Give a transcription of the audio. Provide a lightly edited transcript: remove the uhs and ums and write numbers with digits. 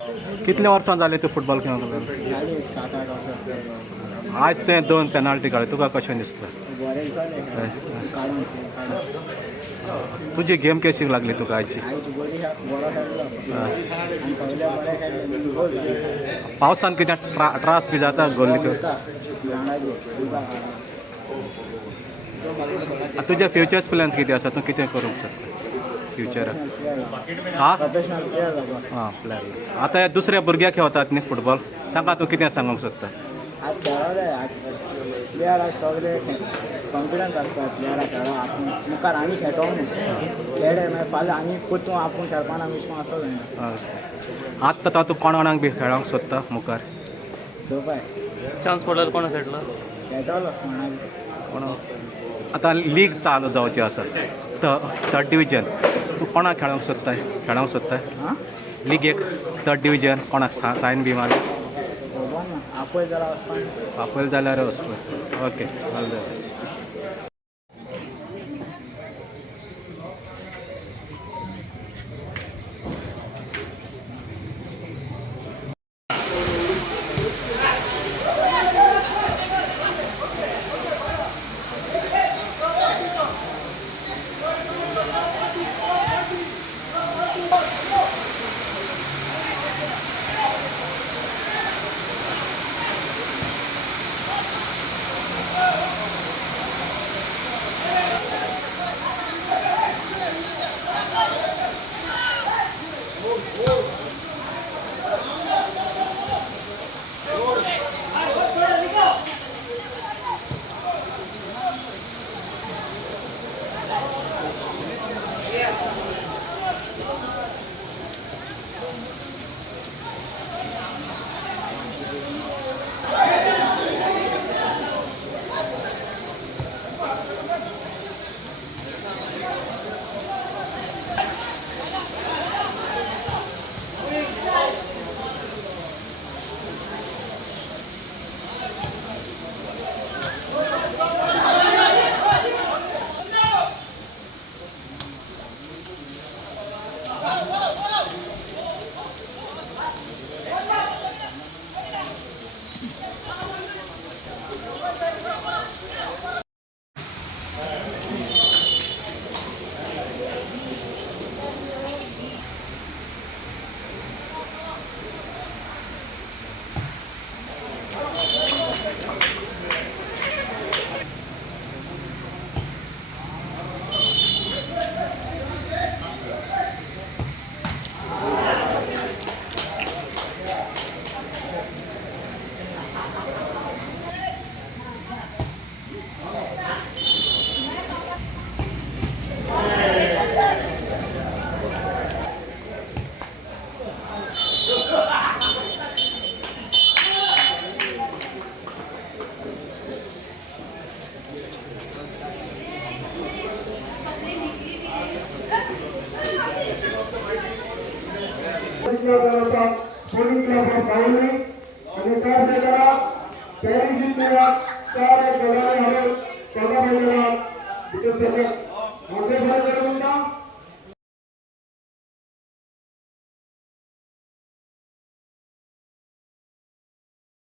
कितल्या वर्सां जाले तूं फुटबॉल खेळूंक लागला? झाली एक 7-8 वर्सां. आज ते 2 पेनाल्टी काडले, तुका कशें दिसता? बरें दिसलें काडून तुजी गेम कशी लागली तुका आयची? आयज बरो खेळ्ळो आनी सगळे बरे खेळ्ळे. गोल पावसान कितें त्रास बी जाता गोल तुजे फ्युचर्स प्लॅन्स कितें आसा? तूं कितें करूंक शकता फ्युचराक? हां प्रोफेशनल प्लेयर जावपाक. हां प्लेयर. आतां दुसऱ्या भुरग्याक खेळटात न्ही फुटबॉल, तांकां तूं कितें सांगूंक सोदता? आज खेळो जाय. आज प्लेयर आज सगळे कॉन्फिडन्स आसता प्लेयरा खेळो. आपूण मुखार आनी खेळटो न्हू खेळ्ळे मागीर फाल्यां आनी परतून आपूण खेळपाना विश्वास आसो जायना. आतां तूं कोणाक बी खेळोंक सोदता मुखार? चोवपाय चान्स पडल्यार कोणा खेळटलो? खेळटलो कोणाक. कोण आतां लीग चालू जावची आसा, थर्ड डिविजन, तूं कोणाक खेळोंक सोदता? हां लिगेक थर्ड डिविजन कोणाक सायन बी मार? खबर ना. आपय जाल्यार वचपाक. आपयल जाल्यार वचपाचें. Okay all the best. Polling club of बावली आणि त्या साईडला तयारी जिंकलेल्या 4 खेळाडू आहेत. 14 महिन्याला